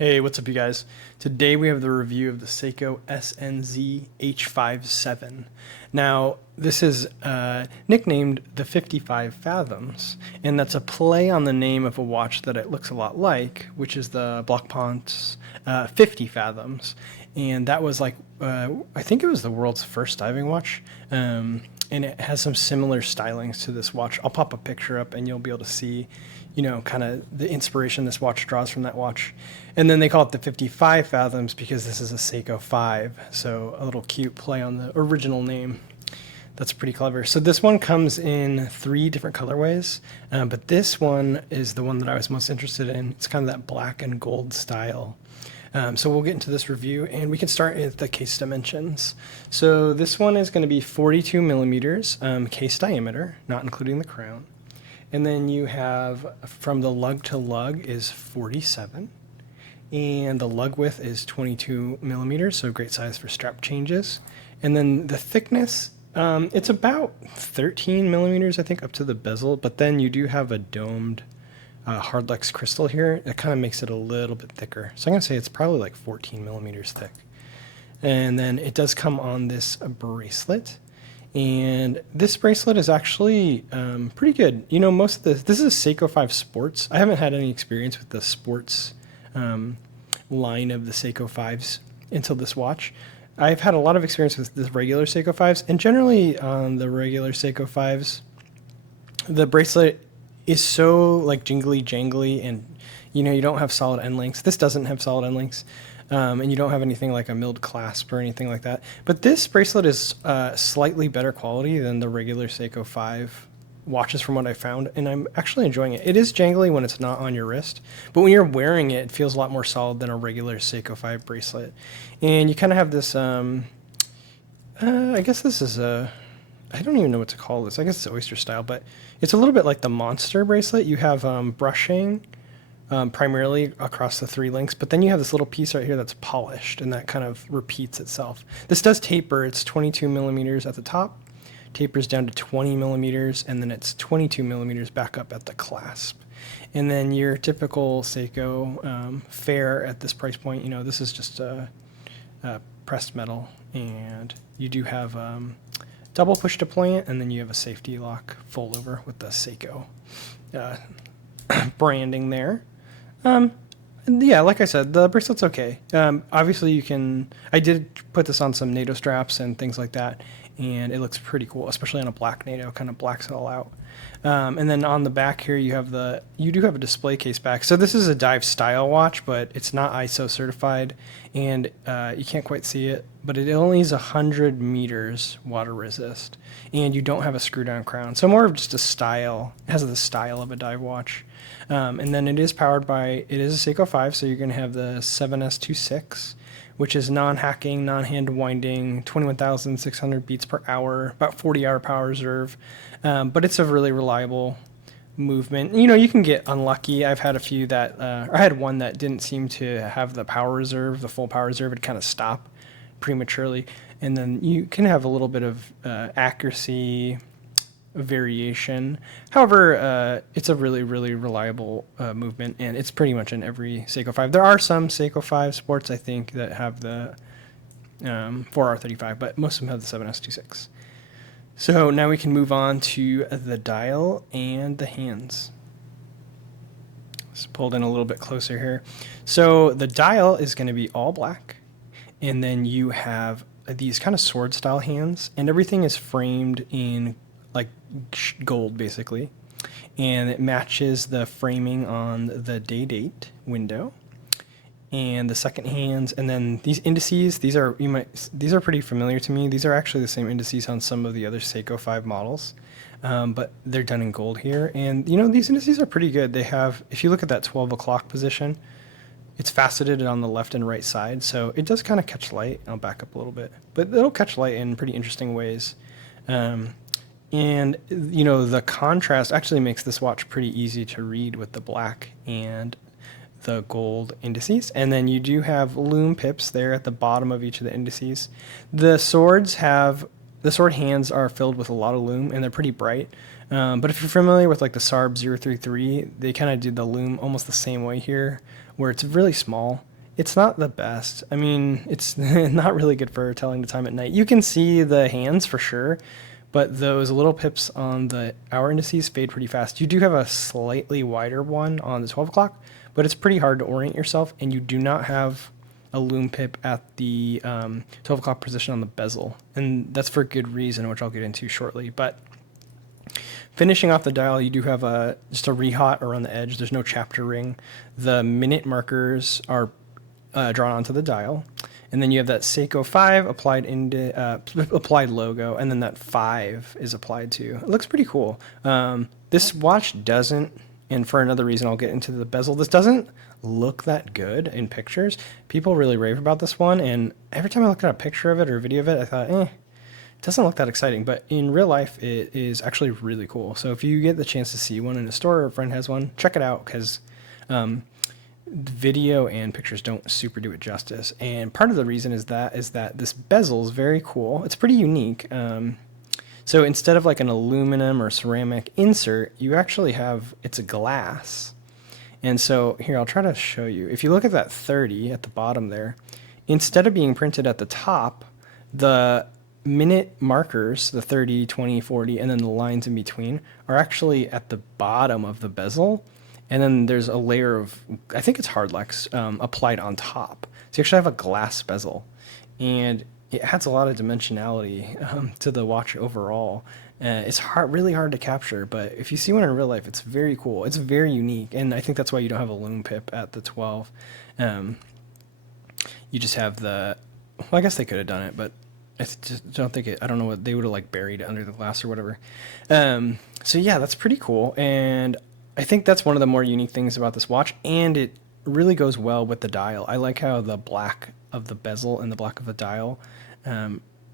Hey, what's up you guys? Today we have the review of the Seiko SNZH57. Now, this is nicknamed the 55 Fathoms, and that's a play on the name of a watch that it looks a lot like, which is the Blancpaint's 50 Fathoms. And that was like, I think it was the world's first diving watch. And it has some similar stylings to this watch. I'll pop a picture up and you'll be able to see, you know, kind of the inspiration this watch draws from that watch. And then they call it the 55 Fathoms because this is a Seiko 5. So a little cute play on the original name. That's pretty clever. So this one comes in 3 different colorways, but this one is the one that I was most interested in. It's kind of that black and gold style. So we'll get into this review and we can start with the case dimensions. So this one is going to be 42 millimeters case diameter, not including the crown. And then you have from the lug to lug is 47. And the lug width is 22 millimeters, so great size for strap changes. And then the thickness, it's about 13 millimeters, I think, up to the bezel. But then you do have a domed hardlex crystal here. It kind of makes it a little bit thicker. So I'm going to say it's probably like 14 millimeters thick. And then it does come on this bracelet. And this bracelet is actually pretty good. You know, most of this is a Seiko 5 Sports. I haven't had any experience with the sports line of the Seiko 5s until this watch. I've had a lot of experience with the regular Seiko 5s, and generally on the regular Seiko 5s, the bracelet is so like jingly jangly, and you know, you don't have solid end links. This doesn't have solid end links. And you don't have anything like a milled clasp or anything like that. But this bracelet is slightly better quality than the regular Seiko 5 watches from what I found, and I'm actually enjoying it. It is jangly when it's not on your wrist, but when you're wearing it, it feels a lot more solid than a regular Seiko 5 bracelet. And you kind of have this, I guess this is a, I don't even know what to call this. I guess it's oyster style, but it's a little bit like the Monster bracelet. You have brushing, primarily across the 3 links, but then you have this little piece right here that's polished, and that kind of repeats itself. This does taper. It's 22 millimeters at the top, tapers down to 20 millimeters, and then it's 22 millimeters back up at the clasp. And then your typical Seiko fare at this price point, you know, this is just pressed metal, and you do have double push to plant, and then you have a safety lock fold over with the Seiko branding there. Yeah, like I said, the bracelet's okay. Obviously you can, I did put this on some NATO straps and things like that, and it looks pretty cool, especially on a black NATO, kind of blacks it all out. And then on the back here, you do have a display case back. So this is a dive style watch, but it's not ISO certified, and you can't quite see it, but it only is 100 meters water resist, and you don't have a screw down crown. So more of just a style. It has the style of a dive watch. And then it is powered by, it is a Seiko 5, so you're going to have the 7S26, which is non-hacking, non-hand winding, 21,600 beats per hour, about 40-hour power reserve. But it's a really reliable movement. You know, you can get unlucky. I've had a few that, I had one that didn't seem to have the power reserve, the full power reserve. It'd kind of stop prematurely. And then you can have a little bit of accuracy variation. However, it's a really, really reliable movement, and it's pretty much in every Seiko 5. There are some Seiko 5 Sports, I think, that have the 4R35, but most of them have the 7S26. So now we can move on to the dial and the hands. Just pulled in a little bit closer here. So the dial is going to be all black, and then you have these kind of sword style hands, and everything is framed in like gold basically, and it matches the framing on the day date window and the second hands. And then these indices, these are pretty familiar to me. These are actually the same indices on some of the other Seiko 5 models, but they're done in gold here. And you know, these indices are pretty good. They have, if you look at that 12 o'clock position, it's faceted on the left and right side, so it does kind of catch light. I'll back up a little bit, but it'll catch light in pretty interesting ways. And, you know, the contrast actually makes this watch pretty easy to read with the black and the gold indices. And then you do have lume pips there at the bottom of each of the indices. The sword hands are filled with a lot of lume, and they're pretty bright. But if you're familiar with like the SARB 033, they kind of did the lume almost the same way here, where it's really small. It's not the best. I mean, it's not really good for telling the time at night. You can see the hands for sure, but those little pips on the hour indices fade pretty fast. You do have a slightly wider one on the 12 o'clock, but it's pretty hard to orient yourself, and you do not have a loom pip at the 12 o'clock position on the bezel, and that's for good reason, which I'll get into shortly. But finishing off the dial, you do have just a rehot around the edge. There's no chapter ring. The minute markers are drawn onto the dial, and then you have that Seiko 5 applied logo, and then that 5 is applied to. It looks pretty cool. This watch doesn't, and for another reason I'll get into the bezel, this doesn't look that good in pictures. People really rave about this one, and every time I look at a picture of it or a video of it, I thought, it doesn't look that exciting, but in real life it is actually really cool. So if you get the chance to see one in a store or a friend has one, check it out, because video and pictures don't super do it justice. And part of the reason is that this bezel is very cool. It's pretty unique. So instead of like an aluminum or ceramic insert, you actually have, it's a glass. And so here, I'll try to show you. If you look at that 30 at the bottom there, instead of being printed at the top, the minute markers, the 30, 20, 40, and then the lines in between are actually at the bottom of the bezel. And then there's a layer of, I think it's hardlex, applied on top. So you actually have a glass bezel. And it adds a lot of dimensionality to the watch overall. It's really hard to capture, but if you see one in real life, it's very cool. It's very unique, and I think that's why you don't have a loom pip at the 12. You just have the, well, I guess they could have done it, but I just don't think I don't know what they would have like buried it under the glass or whatever. So yeah, that's pretty cool, and I think that's one of the more unique things about this watch, and it really goes well with the dial. I like how the black of the bezel and the black of the dial,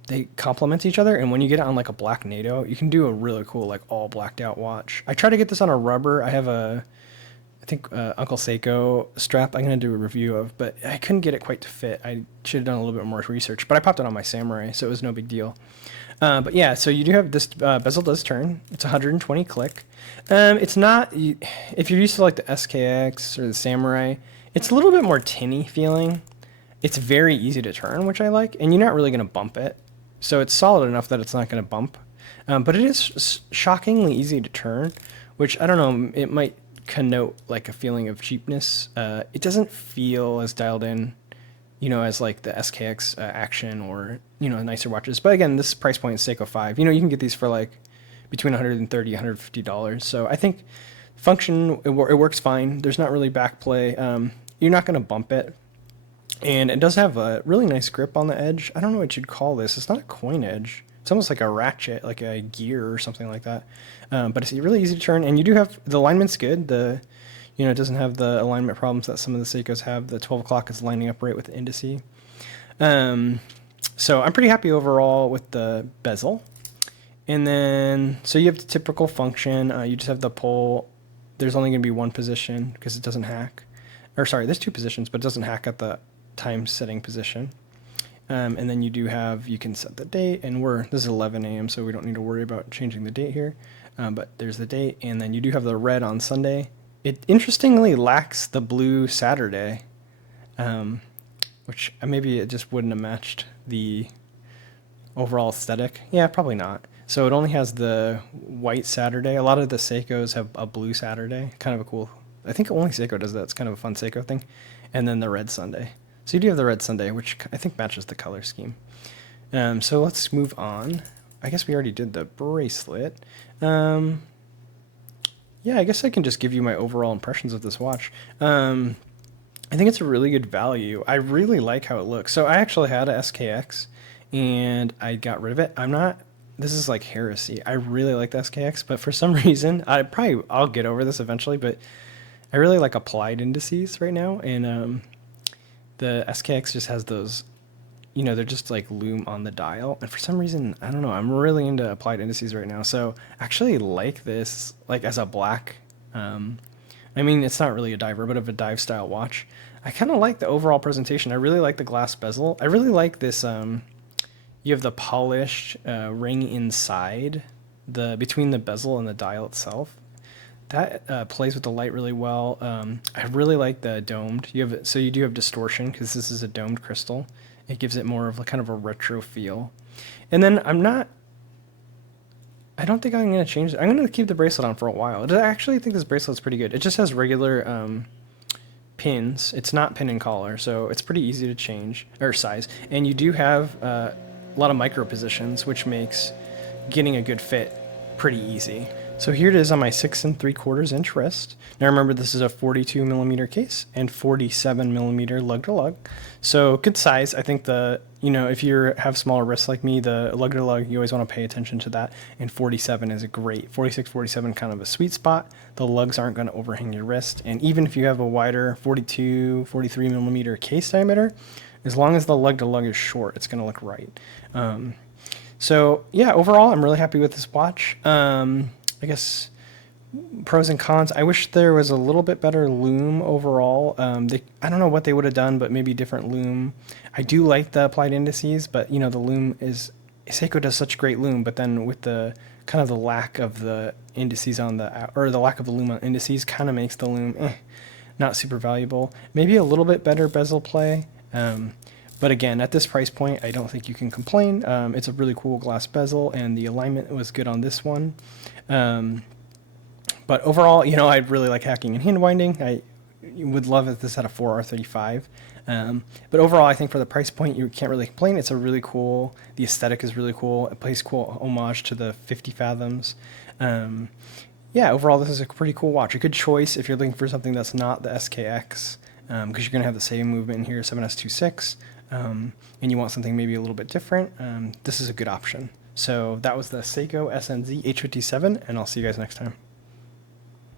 they complement each other, and when you get it on like a black NATO, you can do a really cool like all blacked out watch. I tried to get this on a rubber. I have I think Uncle Seiko strap I'm going to do a review of, but I couldn't get it quite to fit. I should have done a little bit more research, but I popped it on my Samurai, so it was no big deal. But yeah, so you do have this bezel does turn. It's 120 click. It's not, if you're used to like the SKX or the Samurai, it's a little bit more tinny feeling. It's very easy to turn, which I like, and you're not really going to bump it. So it's solid enough that it's not going to bump. But it is shockingly easy to turn, which I don't know, it might connote like a feeling of cheapness. It doesn't feel as dialed in, as like the SKX Action or, nicer watches. But again, this price point is Seiko 5. You can get these for like between $130, $150. So I think function, it works fine. There's not really back play. You're not going to bump it. And it does have a really nice grip on the edge. I don't know what you'd call this. It's not a coin edge. It's almost like a ratchet, like a gear or something like that. But it's really easy to turn, and you do have, the alignment's good. It doesn't have the alignment problems that some of the Seikos have. The 12 o'clock is lining up right with the indice. So I'm pretty happy overall with the bezel. And then, so you have the typical function. You just have the pull. There's only going to be one position because it doesn't hack. Or sorry, there's two positions, but it doesn't hack at the time setting position. And then you can set the date, and this is 11 a.m., so we don't need to worry about changing the date here. But there's the date, and then you do have the red on Sunday. It interestingly lacks the blue Saturday, which maybe it just wouldn't have matched the overall aesthetic. Yeah, probably not. So it only has the white Saturday. A lot of the Seikos have a blue Saturday, kind of a cool, I think only Seiko does that. It's kind of a fun Seiko thing. And then the red Sunday. So you do have the red Sunday, which I think matches the color scheme. So let's move on. I guess we already did the bracelet. Yeah, I guess I can just give you my overall impressions of this watch. I think it's a really good value. I really like how it looks. So I actually had a SKX, and I got rid of it. This is like heresy. I really like the SKX, but for some reason, I'll get over this eventually, but I really like applied indices right now, and the SKX just has those, they're just like loom on the dial, and for some reason, I don't know, I'm really into applied indices right now, so I actually like this, like as a black, it's not really a diver, but of a dive style watch. I kind of like the overall presentation. I really like the glass bezel. I really like this, you have the polished ring inside, between the bezel and the dial itself. That plays with the light really well. I really like the domed. You do have distortion because this is a domed crystal. It gives it more of a kind of a retro feel. And then I don't think I'm going to change it. I'm going to keep the bracelet on for a while. I actually think this bracelet's pretty good. It just has regular pins. It's not pin and collar, so it's pretty easy to change, or size. And you do have a lot of micro positions, which makes getting a good fit pretty easy. So here it is on my 6 3/4 inch wrist. Now remember, this is a 42 millimeter case and 47 millimeter lug to lug. So good size. I think if you have smaller wrists like me, the lug to lug, you always want to pay attention to that. And 47 is a great, 46, 47 kind of a sweet spot. The lugs aren't going to overhang your wrist. And even if you have a wider 42, 43 millimeter case diameter, as long as the lug to lug is short, it's going to look right. So yeah, overall, I'm really happy with this watch. I guess pros and cons. I wish there was a little bit better loom overall. I don't know what they would have done, but maybe different loom. I do like the applied indices, but the loom is, Seiko does such great loom, but then with the kind of the lack of the indices on the lack of the loom on indices kind of makes the loom not super valuable. Maybe a little bit better bezel play. But again, at this price point, I don't think you can complain. It's a really cool glass bezel, and the alignment was good on this one. But overall, I really like hacking and hand winding. I would love if this had a 4R35. But overall, I think for the price point, you can't really complain. It's a really cool, the aesthetic is really cool. It plays cool homage to the 50 Fathoms. Yeah, overall, this is a pretty cool watch. A good choice if you're looking for something that's not the SKX, because you're going to have the same movement in here, 7S26. And you want something maybe a little bit different, this is a good option. So that was the Seiko SNZH57, and I'll see you guys next time.